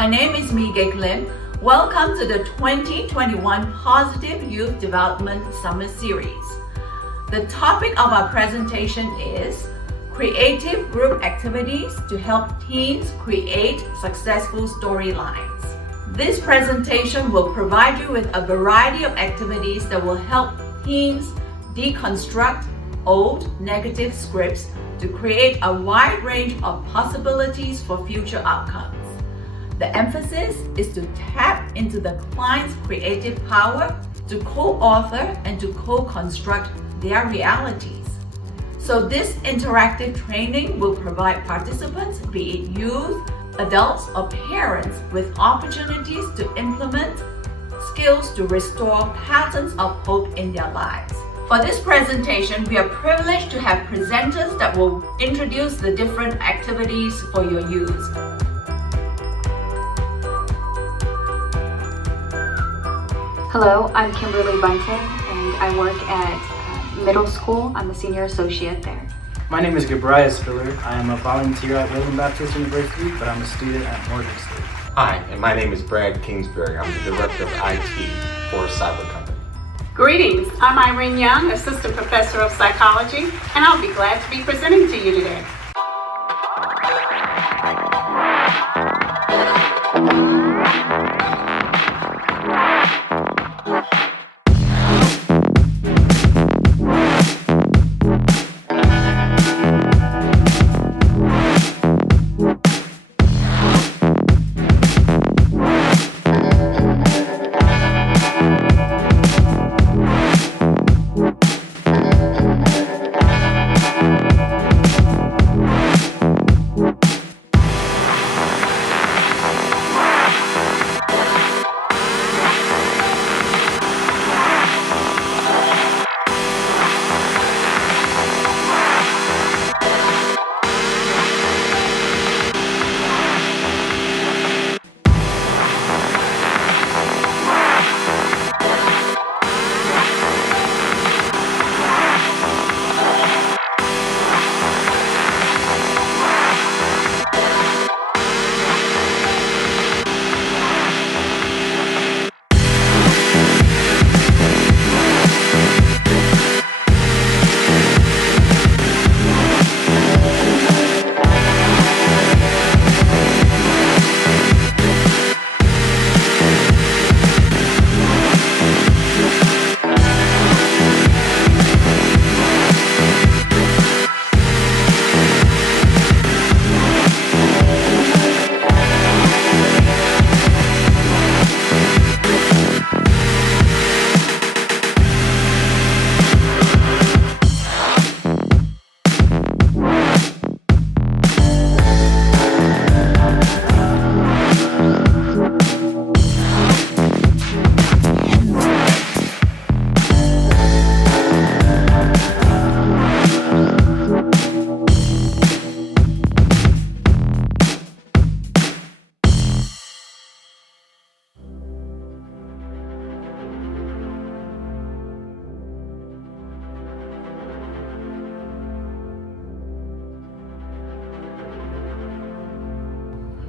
My name is Mige Lim. Welcome to the 2021 Positive Youth Development Summer Series. The topic of our presentation is creative group activities to help teens create successful storylines. This presentation will provide you with a variety of activities that will help teens deconstruct old negative scripts to create a wide range of possibilities for future outcomes. The emphasis is to tap into the client's creative power to co-author and to co-construct their realities. So this interactive training will provide participants, be it youth, adults, or parents, with opportunities to implement skills to restore patterns of hope in their lives. For this presentation, we are privileged to have presenters that will introduce the different activities for your use. Hello, I'm Kimberly Bunton, and I work at middle school. I'm a senior associate there. My name is Gabriel Spiller. I am a volunteer at William Baptist University, but I'm a student at Morgan State. Hi, and my name is Brad Kingsbury. I'm the Director of IT for Cyber Company. Greetings, I'm Irene Young, Assistant Professor of Psychology, and I'll be glad to be presenting to you today.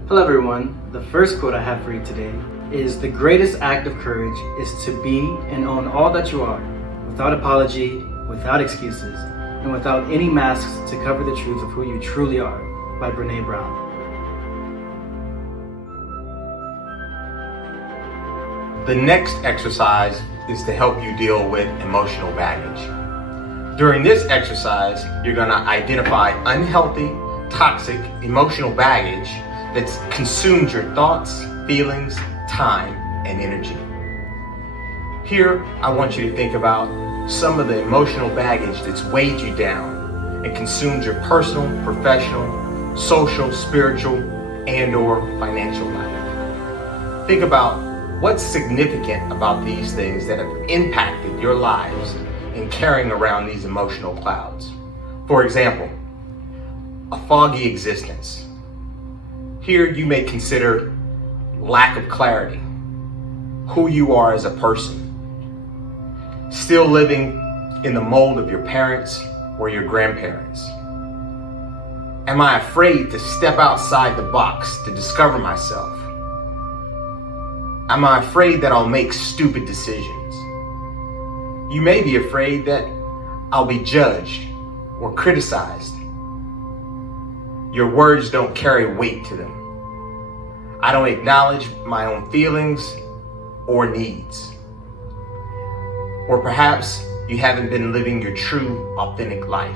Hello everyone, the first quote I have for you today is, "The greatest act of courage is to be and own all that you are, without apology, without excuses, and without any masks to cover the truth of who you truly are," by Brene Brown. The next exercise is to help you deal with emotional baggage. During this exercise, you're going to identify unhealthy, toxic emotional baggage that's consumed your thoughts, feelings, time, and energy. Here, I want you to think about some of the emotional baggage that's weighed you down and consumed your personal, professional, social, spiritual, and/or financial life. Think about what's significant about these things that have impacted your lives in carrying around these emotional clouds. For example, a foggy existence. Here you may consider lack of clarity, who you are as a person, still living in the mold of your parents or your grandparents. Am I afraid to step outside the box to discover myself? Am I afraid that I'll make stupid decisions? You may be afraid that I'll be judged or criticized. Your words don't carry weight to them. I don't acknowledge my own feelings or needs. Or perhaps you haven't been living your true, authentic life.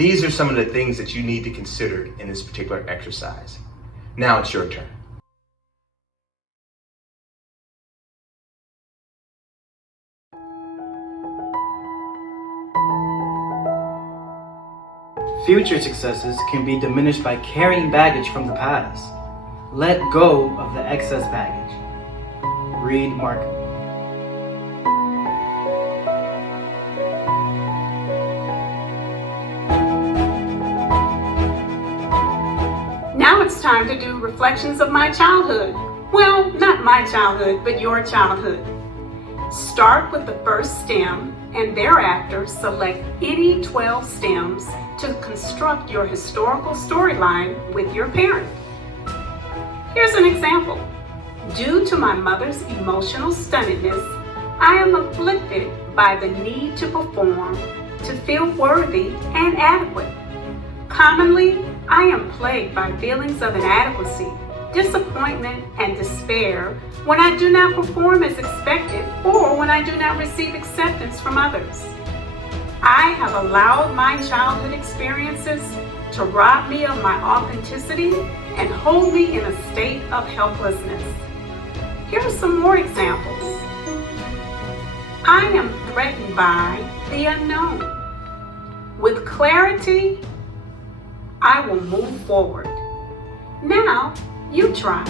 These are some of the things that you need to consider in this particular exercise. Now it's your turn. Future successes can be diminished by carrying baggage from the past. Let go of the excess baggage. Read Mark. Now it's time to do reflections of my childhood. Well, not my childhood, but your childhood. Start with the first stem and thereafter select any 12 stems to construct your historical storyline with your parent. Here's an example. Due to my mother's emotional stunnedness, I am afflicted by the need to perform, to feel worthy and adequate. Commonly, I am plagued by feelings of inadequacy, disappointment, and despair when I do not perform as expected or when I do not receive acceptance from others. I have allowed my childhood experiences to rob me of my authenticity and hold me in a state of helplessness. Here are some more examples. I am threatened by the unknown. With clarity, I will move forward. Now, you try.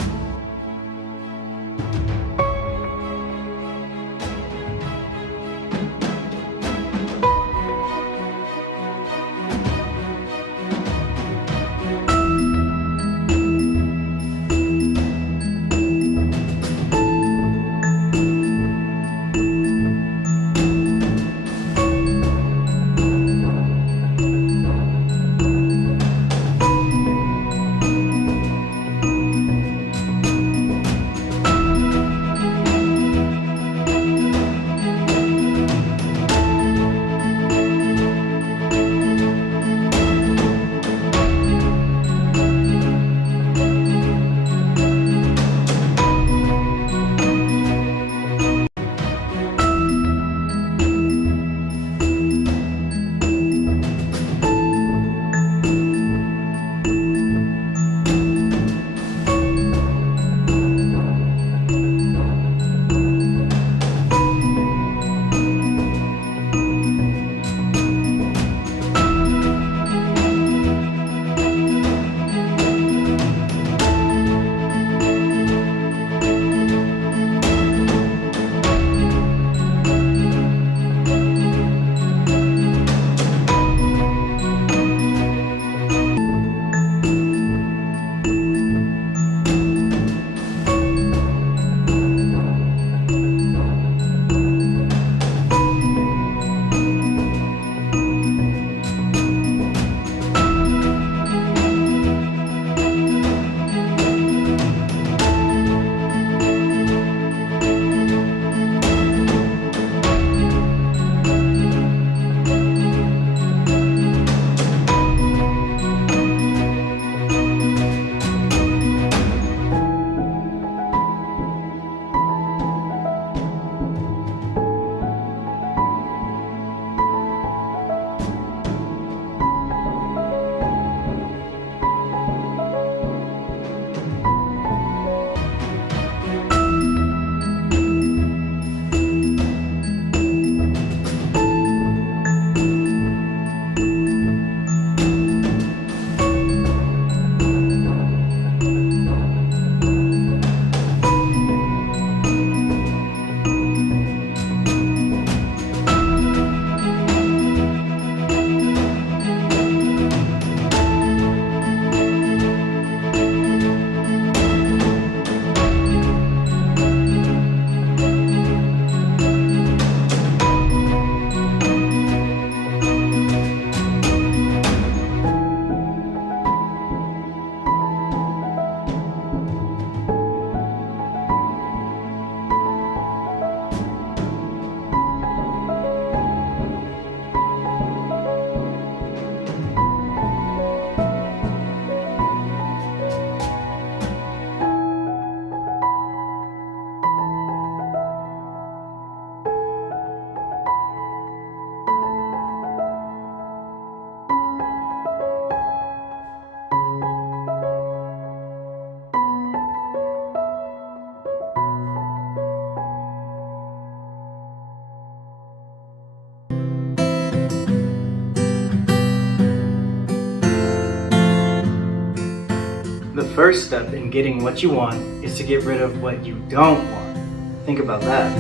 The first step in getting what you want is to get rid of what you don't want. Think about that.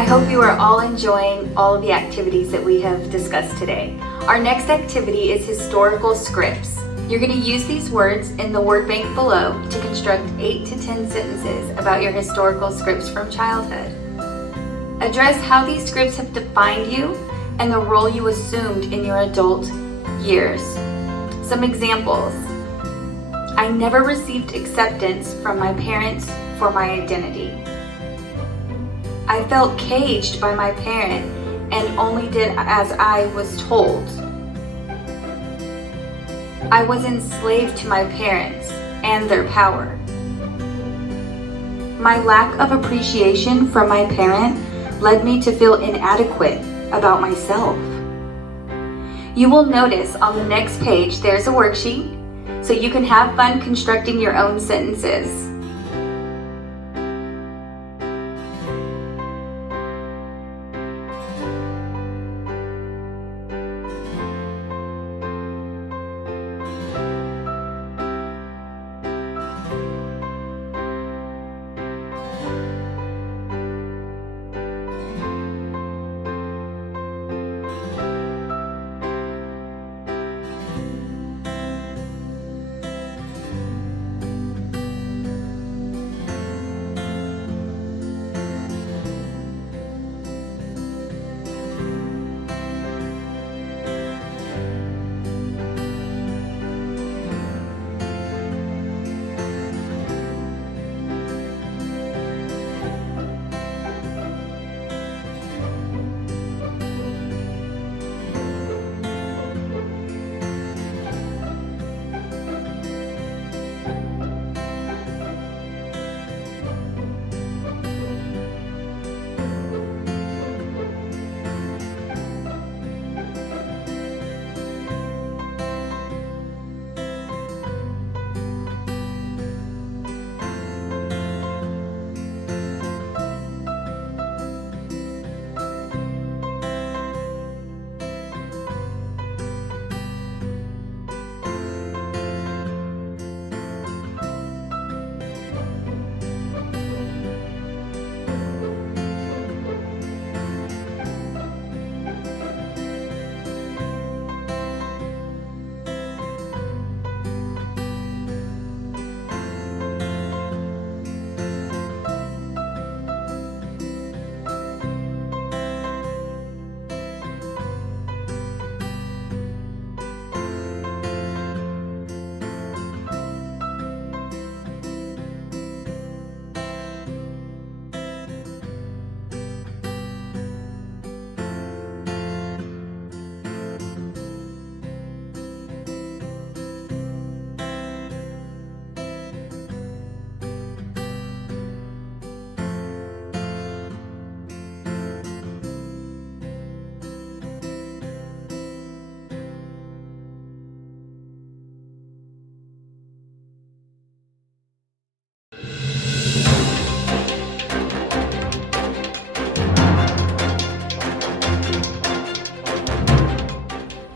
I hope you are all enjoying all of the activities that we have discussed today. Our next activity is historical scripts. You're going to use these words in the word bank below to construct 8 to 10 sentences about your historical scripts from childhood. Address how these scripts have defined you and the role you assumed in your adult years. Some examples. I never received acceptance from my parents for my identity. I felt caged by my parent and only did as I was told. I was enslaved to my parents and their power. My lack of appreciation from my parent led me to feel inadequate about myself. You will notice on the next page there's a worksheet, so you can have fun constructing your own sentences.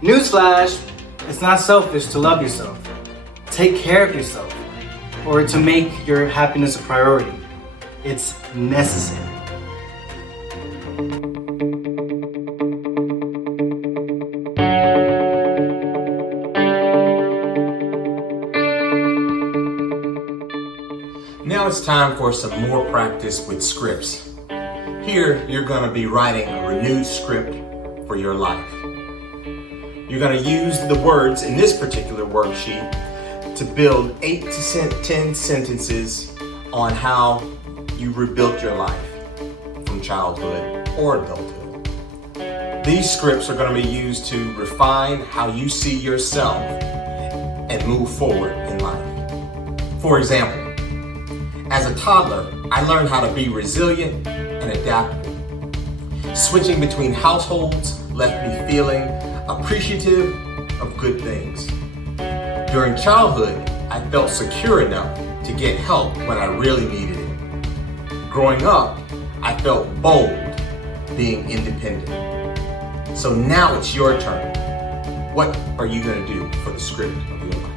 Newsflash, it's not selfish to love yourself, take care of yourself, or to make your happiness a priority. It's necessary. Now it's time for some more practice with scripts. Here, you're going to be writing a renewed script for your life. You're going to use the words in this particular worksheet to build 8 to 10 sentences on how you rebuilt your life from childhood or adulthood. These scripts are going to be used to refine how you see yourself and move forward in life. For example, as a toddler, I learned how to be resilient and adaptable. Switching between households left me feeling appreciative of good things. During childhood, I felt secure enough to get help when I really needed it. Growing up, I felt bold being independent. So now it's your turn. What are you going to do for the script of your life?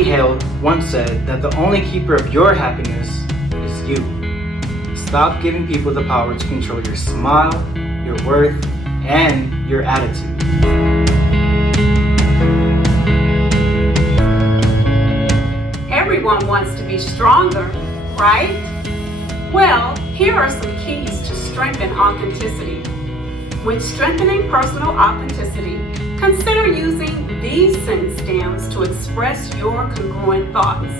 Eddie Hale once said that the only keeper of your happiness is you. Stop giving people the power to control your smile, your worth, and your attitude. Everyone wants to be stronger, right? Well, here are some keys to strengthen authenticity. When strengthening personal authenticity, consider using these sentence stems to express your congruent thoughts.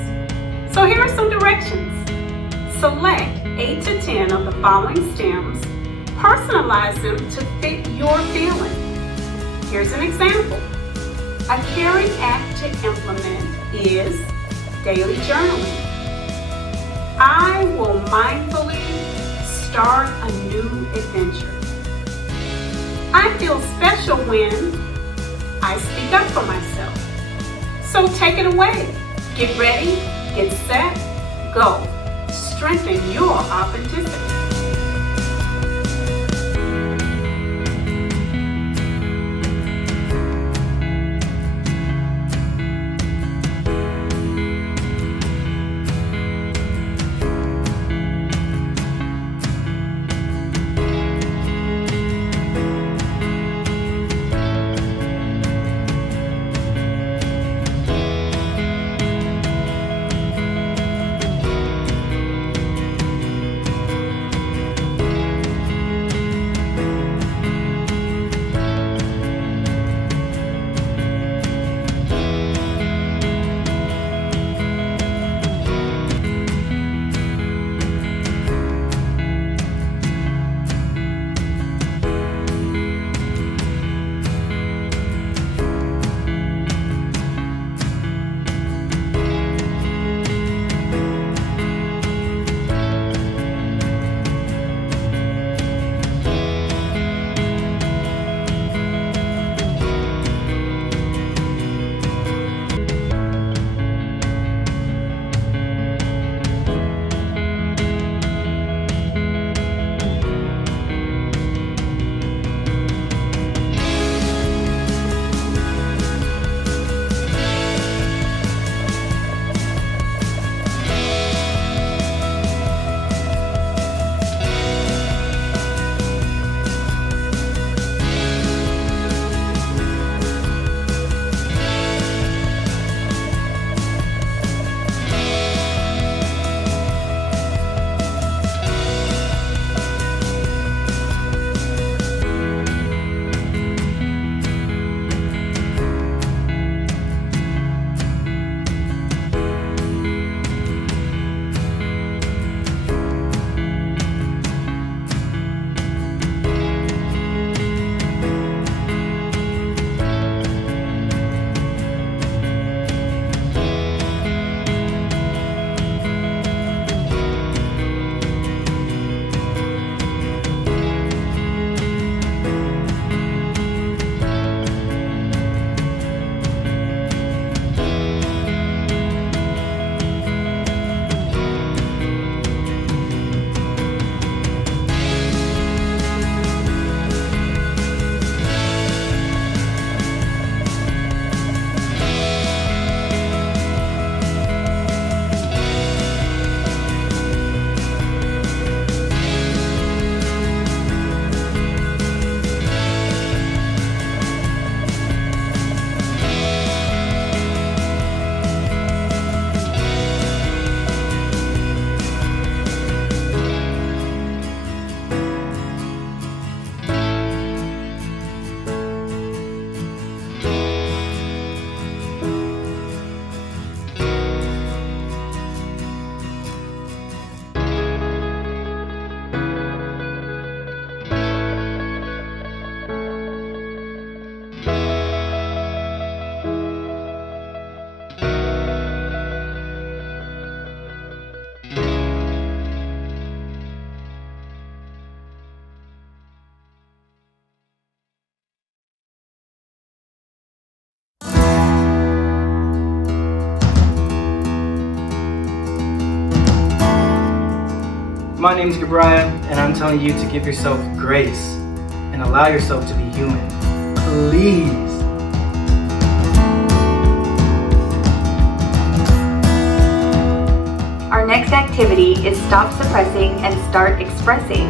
So here are some directions. Select 8 to 10 of the following stems. Personalize them to fit your feeling. Here's an example. A caring act to implement is daily journaling. I will mindfully start a new adventure. I feel special when I speak up for myself. So take it away. Get ready, get set, go. Strengthen your authenticity. My name is Gabriah, and I'm telling you to give yourself grace and allow yourself to be human. Please. next activity is stop suppressing and start expressing.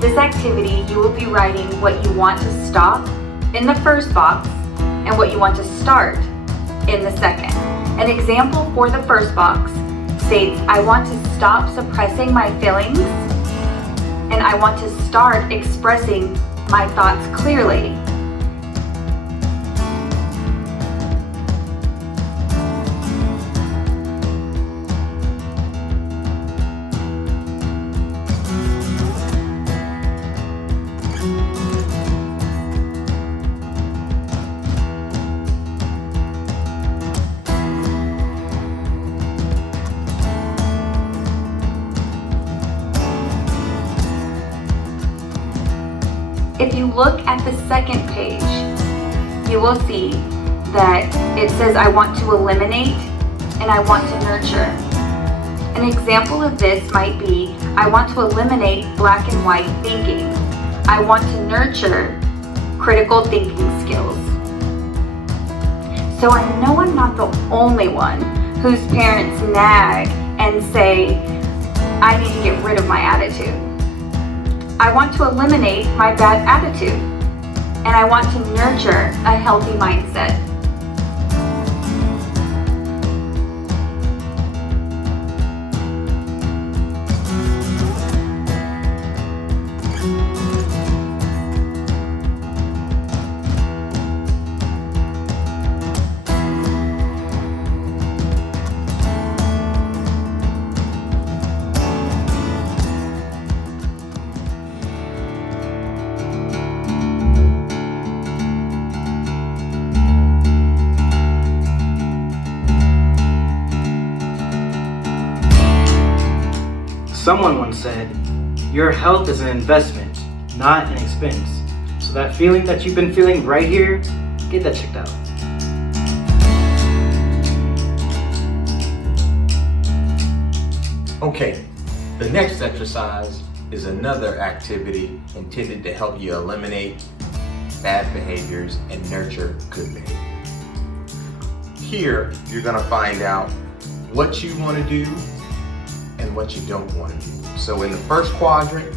This activity, you will be writing what you want to stop in the first box and what you want to start in the second. An example for the first box states, I want to stop suppressing my feelings and I want to start expressing my thoughts clearly. If you look at the second page, you will see that it says I want to eliminate and I want to nurture. An example of this might be, I want to eliminate black and white thinking. I want to nurture critical thinking skills. So I know I'm not the only one whose parents nag and say, I need to get rid of my attitude. I want to eliminate my bad attitude, and I want to nurture a healthy mindset. Someone once said, your health is an investment, not an expense. So that feeling that you've been feeling right here, get that checked out. Okay, the next exercise is another activity intended to help you eliminate bad behaviors and nurture good behavior. Here, you're gonna find out what you wanna do and what you don't want to do. So in the first quadrant,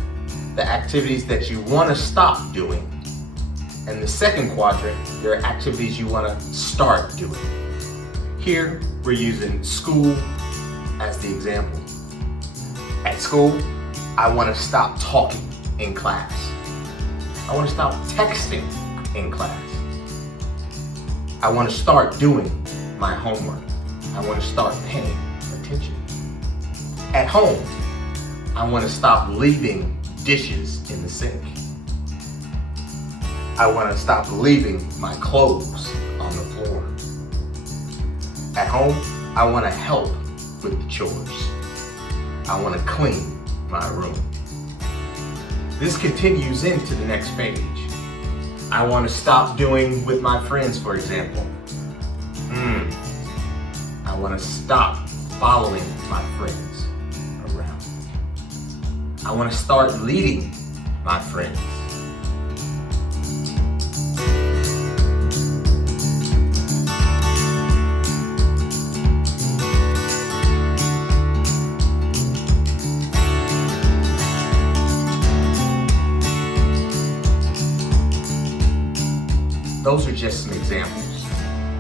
the activities that you want to stop doing. And the second quadrant, there are activities you want to start doing. Here, we're using school as the example. At school, I want to stop talking in class. I want to stop texting in class. I want to start doing my homework. I want to start paying attention. At home, I want to stop leaving dishes in the sink. I want to stop leaving my clothes on the floor. At home, I want to help with the chores. I want to clean my room. This continues into the next page. I want to stop doing with my friends, for example. I want to stop following my friends around. I want to start leading my friends. Those are just some examples.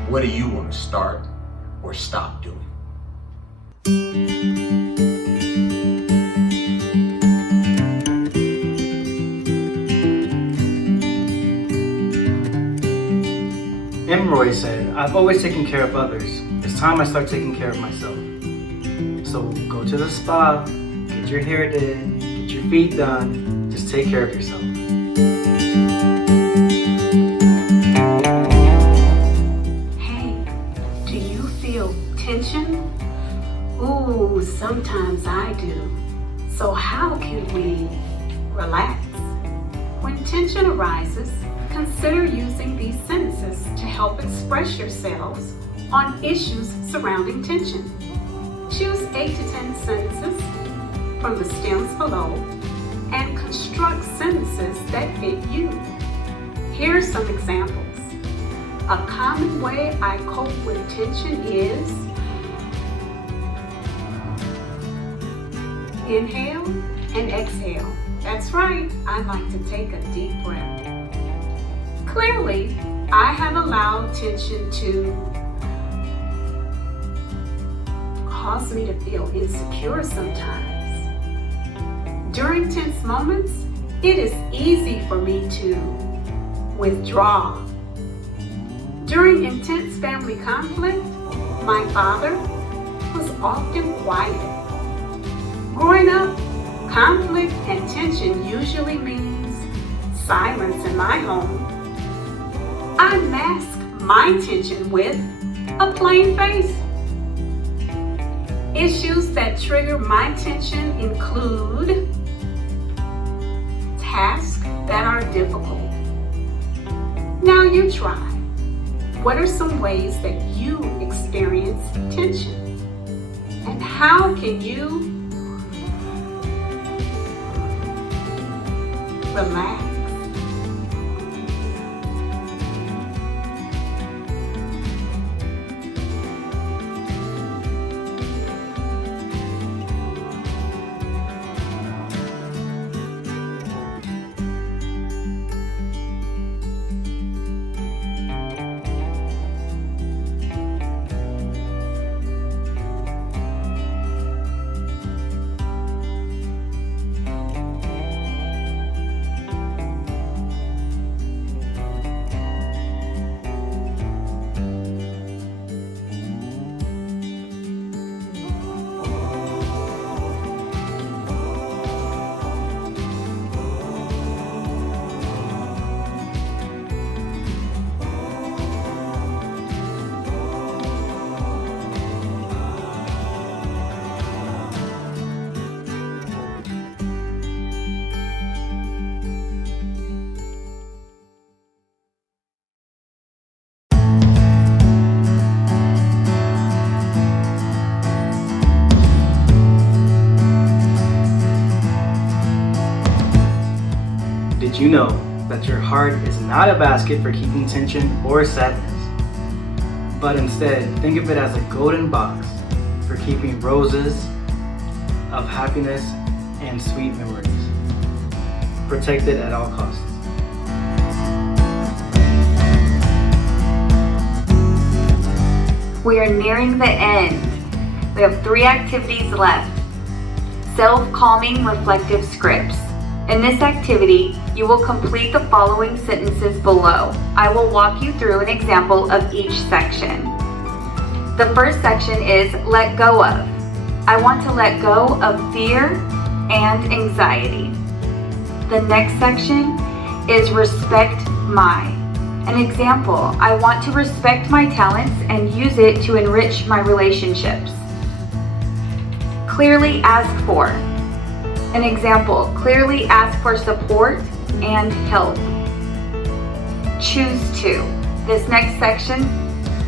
What do you want to start or stop doing? Roy said, I've always taken care of others. It's time I start taking care of myself. So go to the spa, get your hair did, get your feet done, just take care of yourself. Hey, do you feel tension? Ooh, sometimes I do. So how can we relax? When tension arises, consider using these sentences to help express yourselves on issues surrounding tension. Choose 8 to 10 sentences from the stems below and construct sentences that fit you. Here are some examples. A common way I cope with tension is inhale and exhale. That's right, I like to take a deep breath. Clearly, I have allowed tension to cause me to feel insecure sometimes. During tense moments, it is easy for me to withdraw. During intense family conflict, my father was often quiet. Growing up, conflict and tension usually means silence in my home. I mask my tension with a plain face. Issues that trigger my tension include tasks that are difficult. Now you try. What are some ways that you experience tension? And how can you relax? Did you know that your heart is not a basket for keeping tension or sadness, but instead think of it as a golden box for keeping roses of happiness and sweet memories, protected at all costs. We are nearing the end. We have 3 activities left. Self-calming reflective scripts. In this activity, you will complete the following sentences below. I will walk you through an example of each section. The first section is let go of. I want to let go of fear and anxiety. The next section is respect my. An example, I want to respect my talents and use it to enrich my relationships. Clearly ask for. An example, clearly ask for support and help. Choose to. This next section,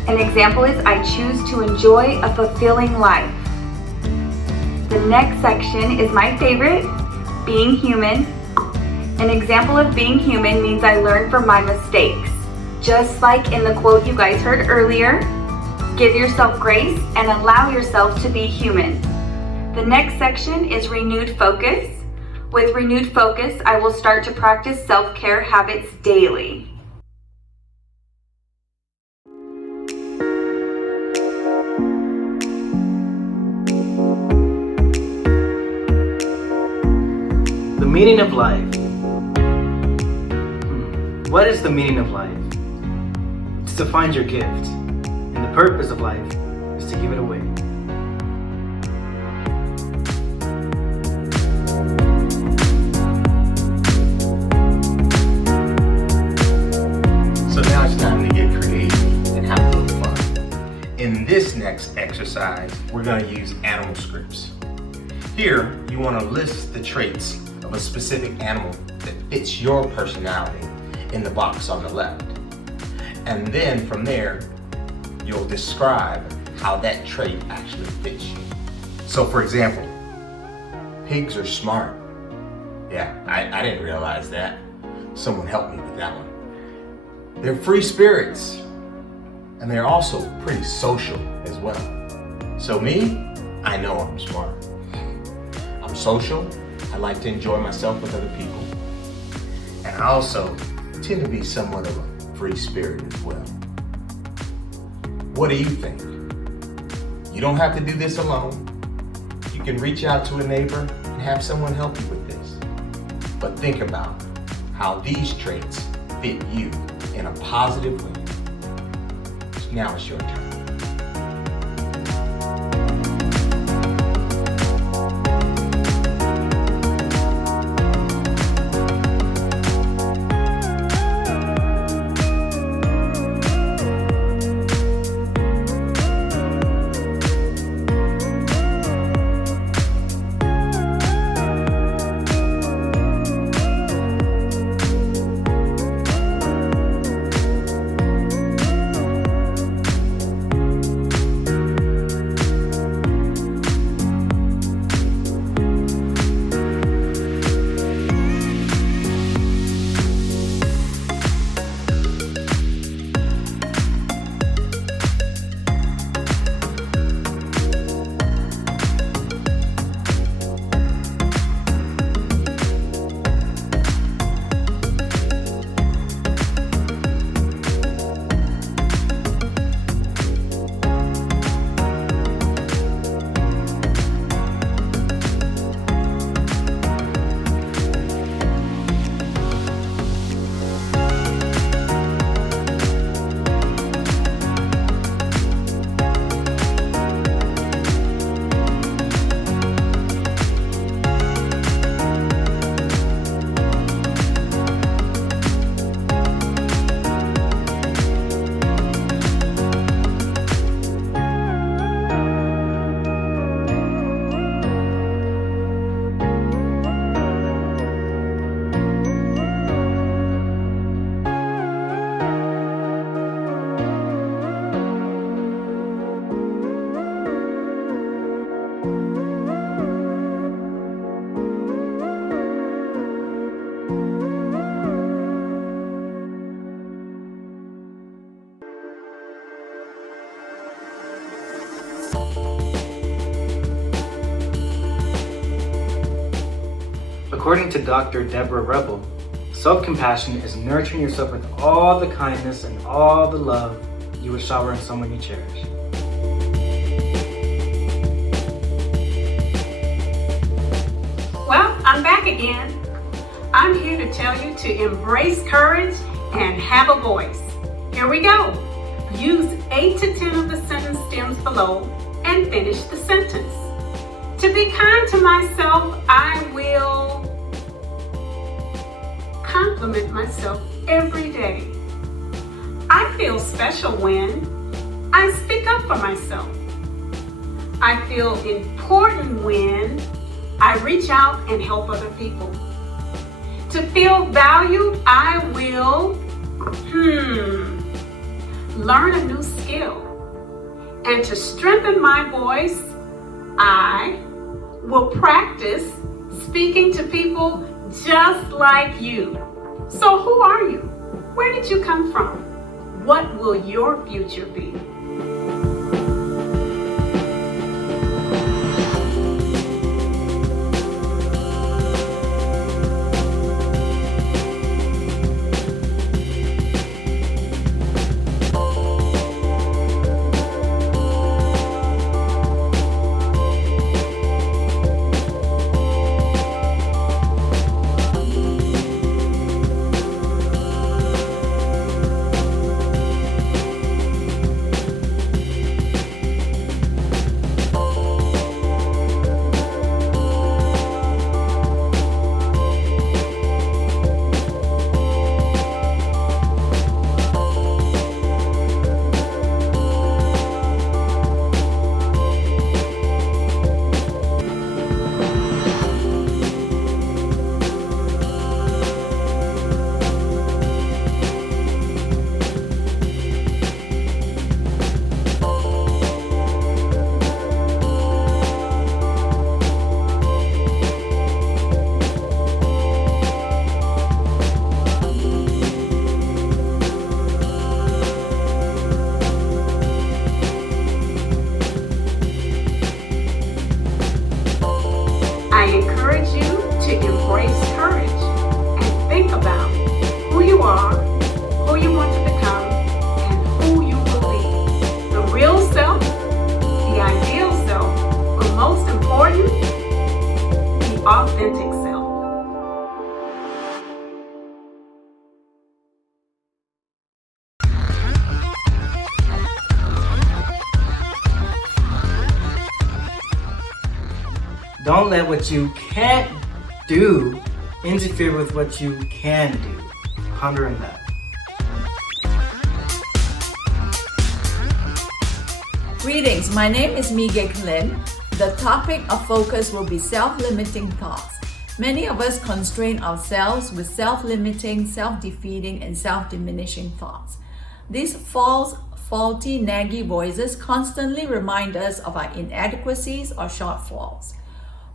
an example is I choose to enjoy a fulfilling life. The next section is my favorite, being human. An example of being human means I learn from my mistakes. Just like in the quote you guys heard earlier, give yourself grace and allow yourself to be human. The next section is renewed focus. With renewed focus, I will start to practice self-care habits daily. The meaning of life. What is the meaning of life? It's to find your gift, and the purpose of life is to give it away. So now it's time to get creative and have a little fun. In this next exercise, we're going to use animal scripts. Here, you want to list the traits of a specific animal that fits your personality in the box on the left. And then from there, you'll describe how that trait actually fits you. So for example, pigs are smart. Yeah, I didn't realize that. Someone helped me with that one. They're free spirits, and they're also pretty social as well. So me, I know I'm smart. I'm I'm social. I like to enjoy myself with other people. And I also tend to be somewhat of a free spirit as well. What do you think? You don't have to do this alone. You can reach out to a neighbor and have someone help you with this. But think about how these traits fit you in a positive way. Now it's your turn. According to Dr. Deborah Rebel, self-compassion is nurturing yourself with all the kindness and all the love you would shower on someone you cherish. Well, I'm back again. I'm here to tell you to embrace courage and have a voice. Here we go. Use 8 to 10 of the sentence stems below and finish the sentence. To be kind to myself, I will compliment myself every day. I feel special when I speak up for myself. I feel important when I reach out and help other people. To feel valued, I will learn a new skill. And to strengthen my voice, I will practice speaking to people just like you. So who are you? Where did you come from? What will your future be? authentic self. Don't let what you can't do interfere with what you can do. Ponder on that. Greetings, my name is Mige Klim. The topic of focus will be self-limiting thoughts. Many of us constrain ourselves with self-limiting, self-defeating, and self-diminishing thoughts. These false, faulty, naggy voices constantly remind us of our inadequacies or shortfalls.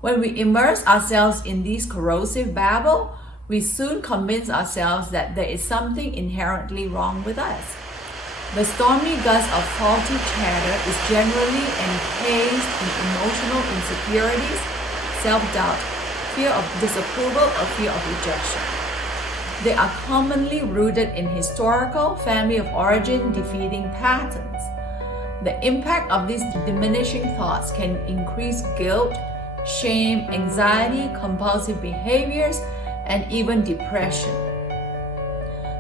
When we immerse ourselves in these corrosive babble, we soon convince ourselves that there is something inherently wrong with us. The stormy gust of faulty chatter is generally encased in emotional insecurities, self-doubt, fear of disapproval, or fear of rejection. They are commonly rooted in historical, family of origin defeating patterns. The impact of these diminishing thoughts can increase guilt, shame, anxiety, compulsive behaviors, and even depression.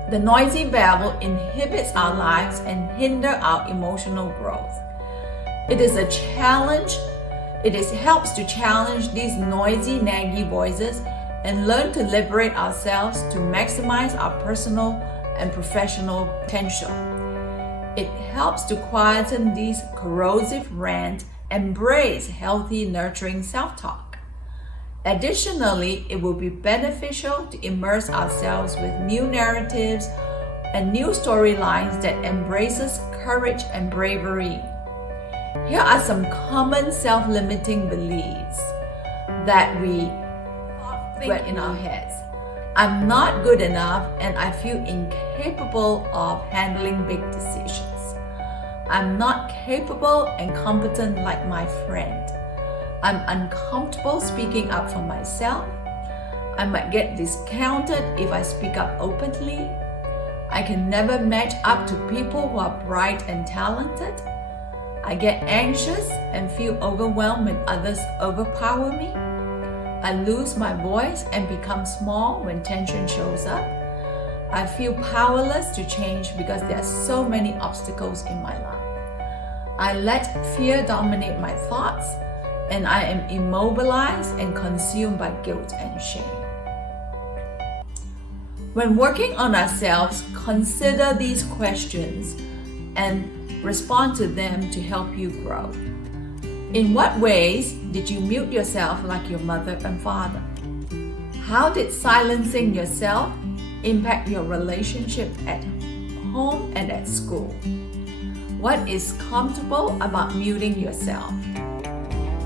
The noisy babble inhibits our lives and hinders our emotional growth. It helps to challenge these noisy, naggy voices and learn to liberate ourselves to maximize our personal and professional potential. It helps to quieten these corrosive rants, embrace healthy, nurturing self-talk. Additionally, it will be beneficial to immerse ourselves with new narratives and new storylines that embraces courage and bravery. Here are some common self-limiting beliefs that we think in our heads. I'm not good enough and I feel incapable of handling big decisions. I'm not capable and competent like my friend. I'm uncomfortable speaking up for myself. I might get discounted if I speak up openly. I can never match up to people who are bright and talented. I get anxious and feel overwhelmed when others overpower me. I lose my voice and become small when tension shows up. I feel powerless to change because there are so many obstacles in my life. I let fear dominate my thoughts, and I am immobilized and consumed by guilt and shame. When working on ourselves, consider these questions and respond to them to help you grow. In what ways did you mute yourself like your mother and father? How did silencing yourself impact your relationship at home and at school? What is comfortable about muting yourself?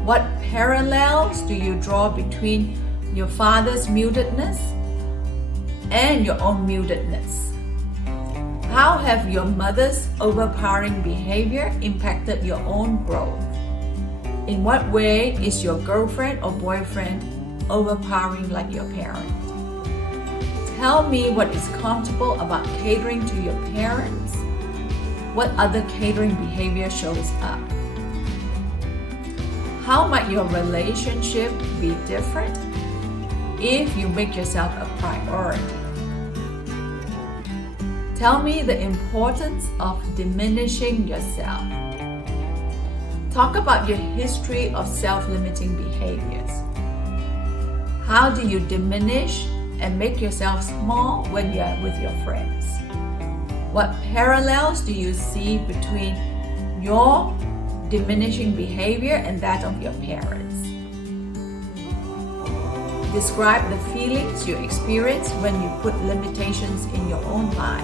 What parallels do you draw between your father's mutedness and your own mutedness? How have your mother's overpowering behavior impacted your own growth? In what way is your girlfriend or boyfriend overpowering like your parent? Tell me what is comfortable about catering to your parents. What other catering behavior shows up? How might your relationship be different if you make yourself a priority? Tell me the importance of diminishing yourself. Talk about your history of self-limiting behaviors. How do you diminish and make yourself small when you are with your friends? What parallels do you see between your diminishing behavior and that of your parents? Describe the feelings you experience when you put limitations in your own life.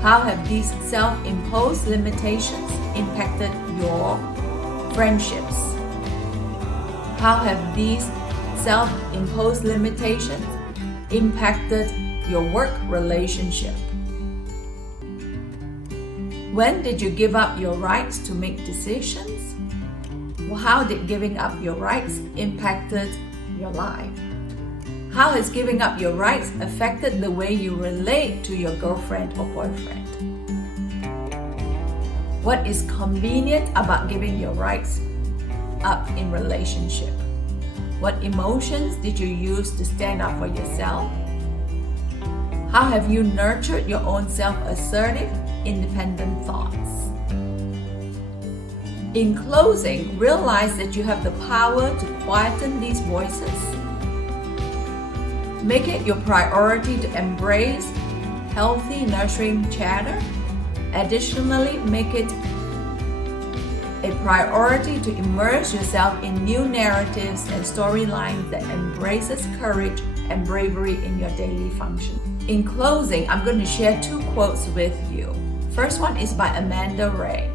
How have these self-imposed limitations impacted your friendships? How have these self-imposed limitations impacted your work relationship? When did you give up your rights to make decisions? How did giving up your rights impacted your life? How has giving up your rights affected the way you relate to your girlfriend or boyfriend? What is convenient about giving your rights up in relationship? What emotions did you use to stand up for yourself? How have you nurtured your own self-assertive, independent thoughts? In closing, realize that you have the power to quieten these voices. Make it your priority to embrace healthy, nurturing chatter. Additionally, make it a priority to immerse yourself in new narratives and storylines that embraces courage and bravery in your daily function. In closing, I'm going to share 2 quotes with you. First one is by Amanda Ray.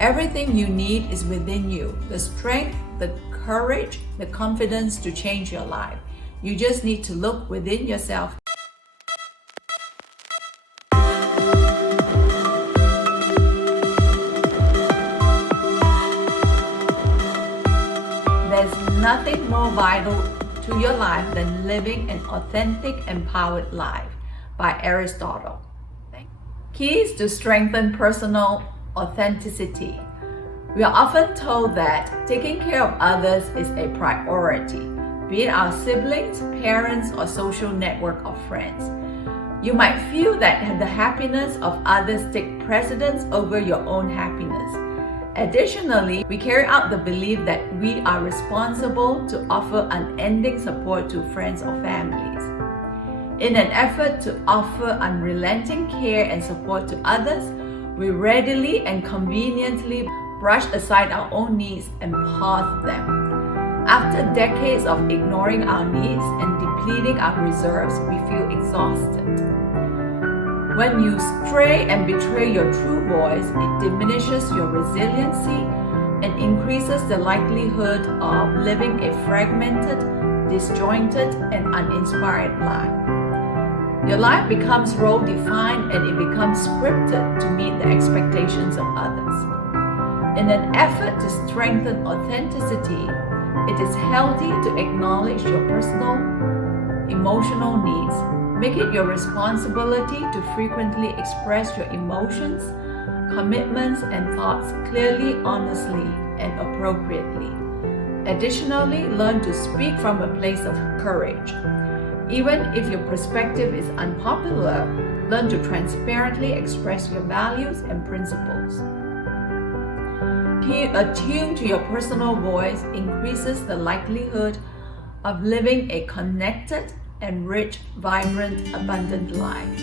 Everything you need is within you. The strength, the courage, the confidence to change your life. You just need to look within yourself. There's nothing more vital to your life than living an authentic, empowered life, by Aristotle. Keys to strengthen personal authenticity. We are often told that taking care of others is a priority, be it our siblings, parents, or social network of friends. You might feel that the happiness of others take precedence over your own happiness. Additionally, we carry out the belief that we are responsible to offer unending support to friends or families. In an effort to offer unrelenting care and support to others, we readily and conveniently brush aside our own needs and pause them. After decades of ignoring our needs and depleting our reserves, we feel exhausted. When you stray and betray your true voice, it diminishes your resiliency and increases the likelihood of living a fragmented, disjointed, and uninspired life. Your life becomes role-defined and it becomes scripted to meet the expectations of others. In an effort to strengthen authenticity, it is healthy to acknowledge your personal, emotional needs. Make it your responsibility to frequently express your emotions, commitments, and thoughts clearly, honestly, and appropriately. Additionally, learn to speak from a place of courage. Even if your perspective is unpopular, learn to transparently express your values and principles. Being attuned to your personal voice increases the likelihood of living a connected and rich, vibrant, abundant life.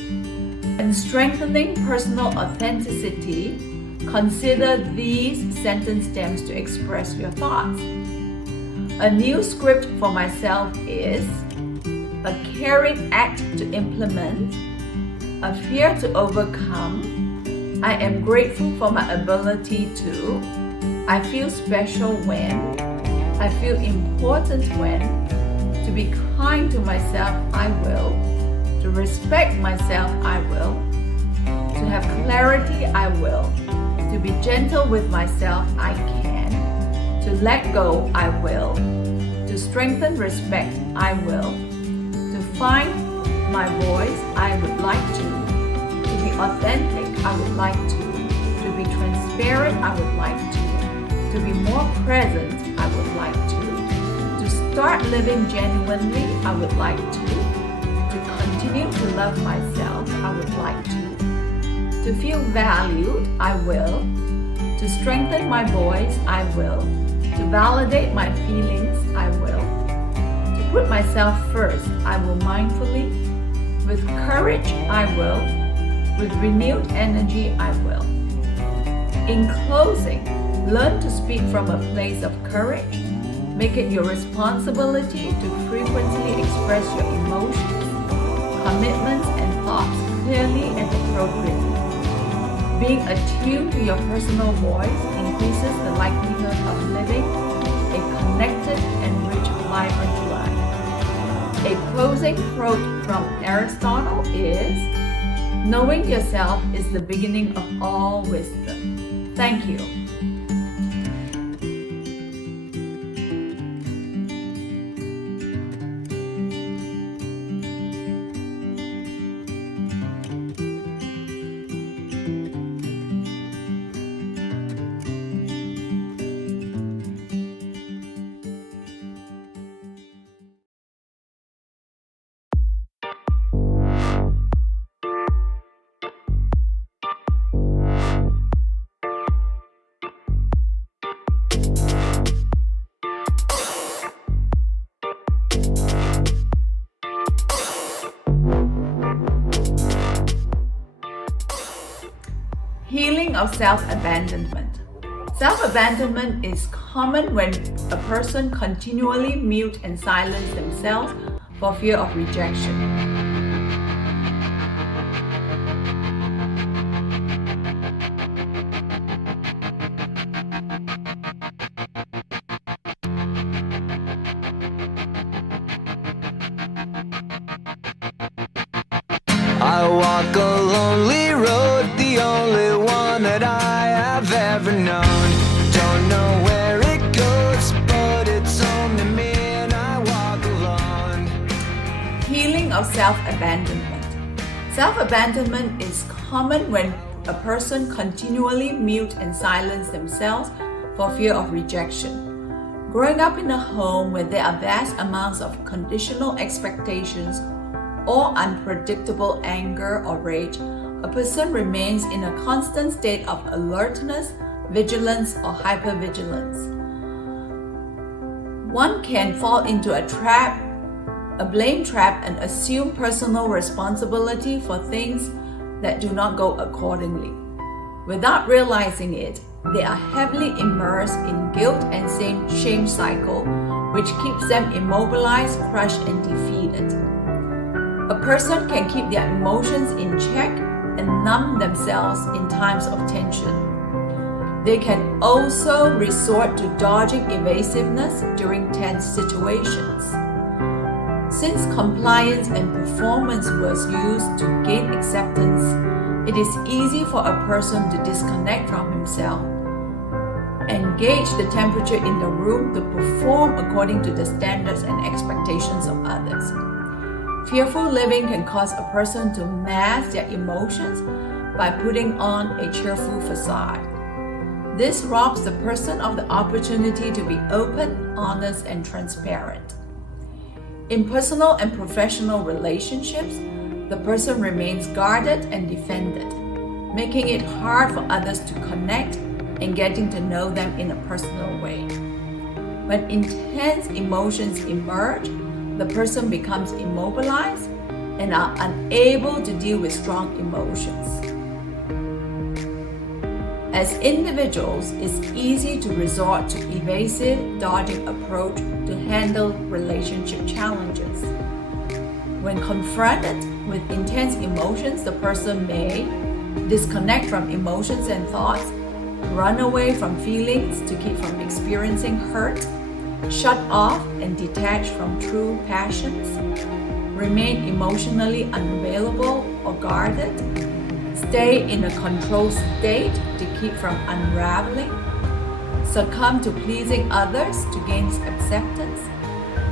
In strengthening personal authenticity, consider these sentence stems to express your thoughts. A new script for myself is a caring act to implement, a fear to overcome, I am grateful for my ability to, I feel special when, I feel important when, to be kind to myself, I will, to respect myself, I will, to have clarity, I will, to be gentle with myself, I can, to let go, I will, to strengthen respect, I will, to find my voice, I would like to be authentic, I would like to be transparent, I would like to be more present, I would like to start living genuinely, I would like to continue to love myself, I would like to feel valued, I will, to strengthen my voice, I will, to validate my feelings, I will, to put myself first, I will mindfully, with courage, I will, with renewed energy, I will. In closing, learn to speak from a place of courage. Make it your responsibility to frequently express your emotions, commitments, and thoughts clearly and appropriately. Being attuned to your personal voice increases the likelihood of living a connected and rich, vibrant life. A closing quote from Aristotle is, "Knowing yourself is the beginning of all wisdom." Thank you. of self-abandonment. Self-abandonment is common when a person continually mute and silence themselves for fear of rejection. I walk a lonely road, the only one that I have ever known. Don't know where it goes, but it's home to me and I walk alone. Healing of self-abandonment. Self-abandonment is common when a person continually mute and silence themselves for fear of rejection. Growing up in a home where there are vast amounts of conditional expectations or unpredictable anger or rage, a person remains in a constant state of alertness, vigilance, or hypervigilance. One can fall into a blame trap, and assume personal responsibility for things that do not go accordingly. Without realizing it, they are heavily immersed in guilt and shame cycle, which keeps them immobilized, crushed, and defeated. A person can keep their emotions in check and numb themselves in times of tension. They can also resort to dodging evasiveness during tense situations. Since compliance and performance was used to gain acceptance, it is easy for a person to disconnect from himself and gauge the temperature in the room to perform according to the standards and expectations of others. Fearful living can cause a person to mask their emotions by putting on a cheerful facade. This robs the person of the opportunity to be open, honest, and transparent. In personal and professional relationships, the person remains guarded and defended, making it hard for others to connect and getting to know them in a personal way. When intense emotions emerge, the person becomes immobilized and are unable to deal with strong emotions. As individuals, it's easy to resort to evasive, dodging approach to handle relationship challenges. When confronted with intense emotions, the person may disconnect from emotions and thoughts, run away from feelings to keep from experiencing hurt, shut off and detach from true passions, remain emotionally unavailable or guarded, stay in a controlled state to keep from unraveling, succumb to pleasing others to gain acceptance,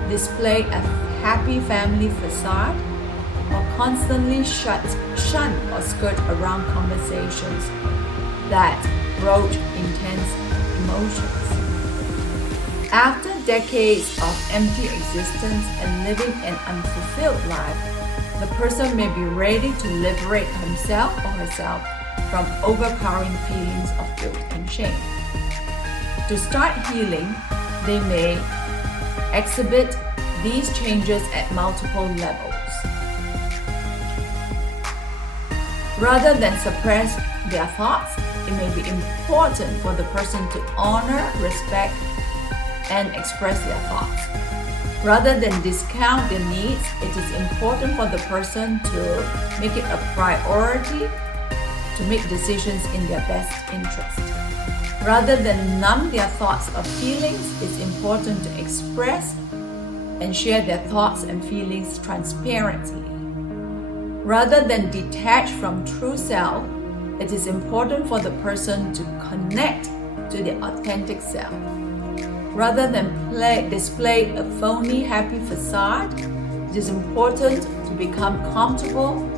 display a happy family facade, or constantly shun or skirt around conversations that broach intense emotions. After decades of empty existence and living an unfulfilled life, the person may be ready to liberate himself or herself from overpowering feelings of guilt and shame. To start healing, they may exhibit these changes at multiple levels. Rather than suppress their thoughts, it may be important for the person to honor, respect, and express their thoughts. Rather than discount their needs, it is important for the person to make it a priority to make decisions in their best interest. Rather than numb their thoughts or feelings, it's important to express and share their thoughts and feelings transparently. Rather than detach from true self, it is important for the person to connect to their authentic self. Rather than display a phony happy facade, it is important to become comfortable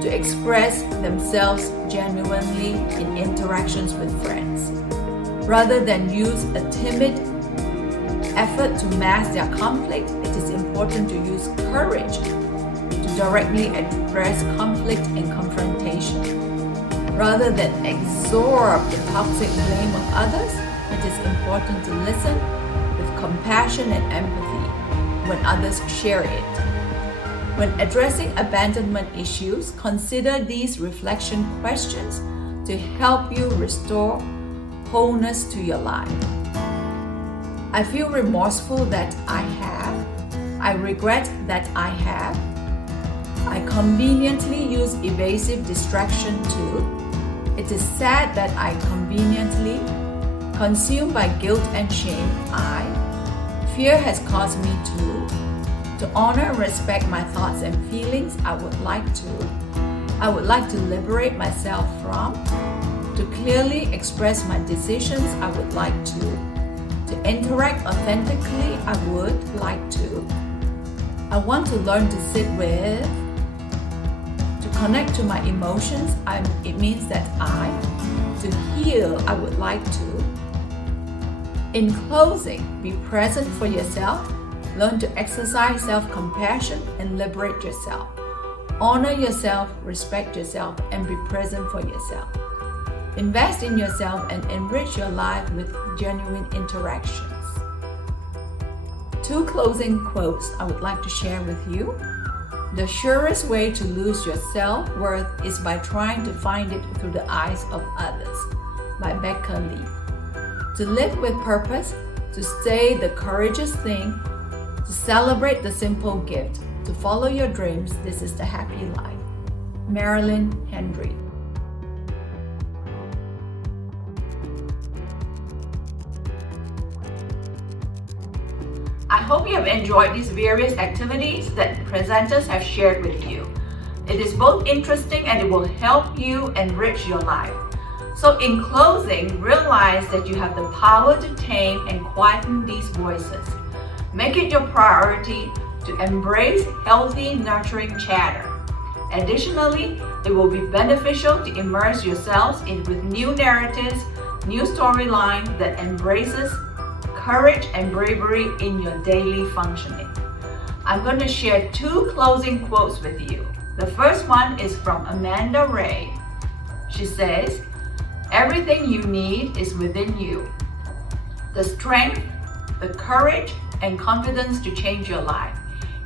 to express themselves genuinely in interactions with friends. Rather than use a timid effort to mask their conflict, it is important to use courage to directly address conflict and confrontation. Rather than absorb the toxic blame of others, it is important to listen with compassion and empathy when others share it. When addressing abandonment issues, consider these reflection questions to help you restore wholeness to your life. I feel remorseful that I have. I regret that I have. I conveniently use evasive distraction too. It is sad that I conveniently, consumed by guilt and shame, fear has caused me to honor and respect my thoughts and feelings. I would like to liberate myself from, to clearly express my decisions. I would like to interact authentically. I would like to. I want to learn to sit with, to connect to my emotions. It means that to heal. I would like to. In closing, be present for yourself. Learn to exercise self-compassion and liberate yourself. Honor yourself, respect yourself, and be present for yourself. Invest in yourself and enrich your life with genuine interactions. 2 closing quotes I would like to share with you. The surest way to lose your self-worth is by trying to find it through the eyes of others, by Becca Lee. To live with purpose, to say the courageous thing, to celebrate the simple gift, to follow your dreams, this is the happy life. Marilyn Henry. I hope you have enjoyed these various activities that presenters have shared with you. It is both interesting and it will help you enrich your life. So in closing, realize that you have the power to tame and quieten these voices. Make it your priority to embrace healthy, nurturing chatter. Additionally, it will be beneficial to immerse yourselves with new narratives, new storylines that embraces courage and bravery in your daily functioning. I'm going to share 2 closing quotes with you. The first one is from Amanda Ray. She says, "Everything you need is within you. The strength, the courage, and confidence to change your life.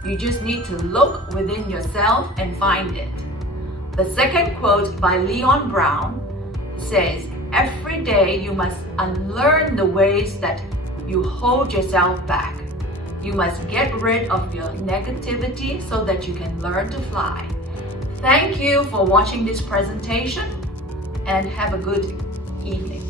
You just need to look within yourself and find it." The second quote by Leon Brown says, "Every day you must unlearn the ways that you hold yourself back. You must get rid of your negativity so that you can learn to fly." Thank you for watching this presentation and have a good evening.